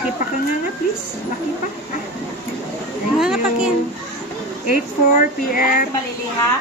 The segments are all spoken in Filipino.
Laki pa ka nga, please. Laki pa. Nga pakin. 8-4 PF. Maliliha.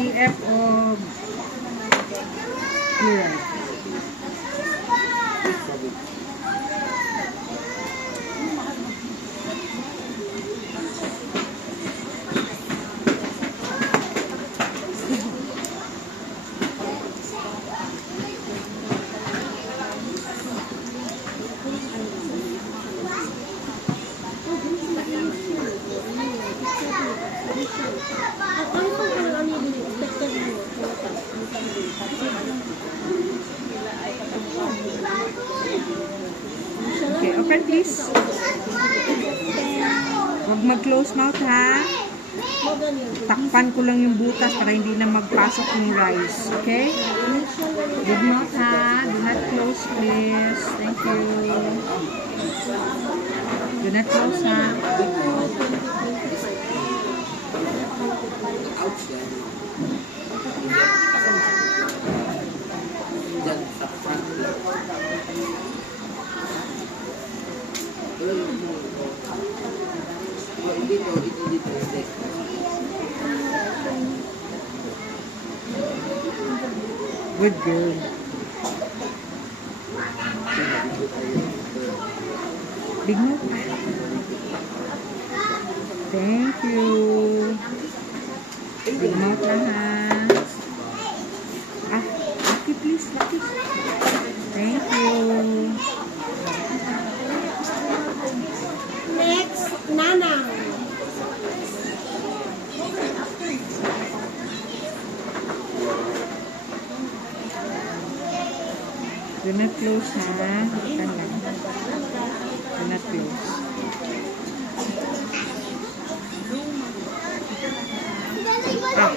PF of clearance. Okay, open please. Huwag mag-close mouth ha. Takpan ko lang yung butas para hindi na magpasok yung rice. Okay? Good mouth ha. Do not close please. Thank you. Do not close ha. Good girl. Big mouth. Thank you. Big mouth lang ha. Ah, lucky please, lucky. Thank you. Next, Nanang. Do not close ha. Ikan lang. Do not close. Ah.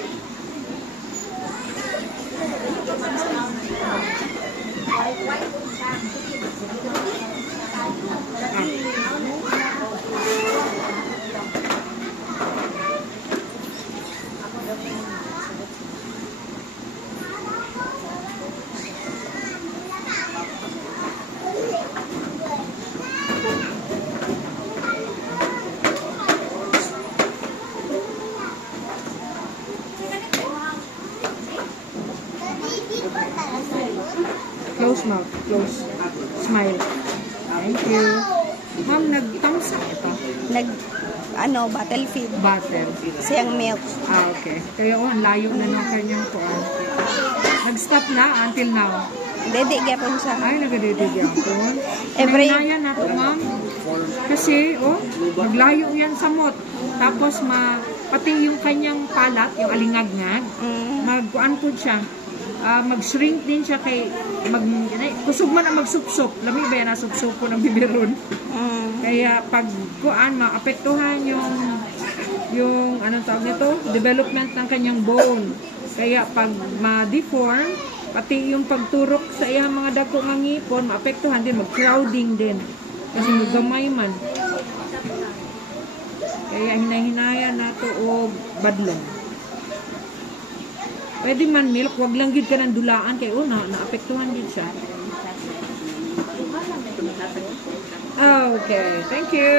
Close mouth. Close. Smile. Thank you. Ma'am, nag-thumbs up ito. Battlefield. Butter. Siyang milk. Ah, okay. Kaya ang layo na ng kanyang kuwan. Nag-stop na until now. Dede gyapon siya. Ay, nagadidig yapon. Every- Nainayan na po, ma'am. Kasi, maglayo yan sa mot. Tapos, pati yung kanyang palat, yung alingag-ngag, magkuan po siya. Mag-shrink din siya kay kusog man ang magsupsop. Lami ba yan na supsop po ng biberon? Kaya pag kuan, maapektuhan yung anong tawag nito? Development ng kanyang bone. Kaya pag ma-deform, pati yung pagturok sa iyang mga dako nga ngipon, maapektuhan din, mag-crowding din. Kasi gamay man. Kaya hinay-hinaya na to o badlong. Pwede man milk, wag lang gid ka ng dulaan kay naapektuhan gid siya. Okay, thank you.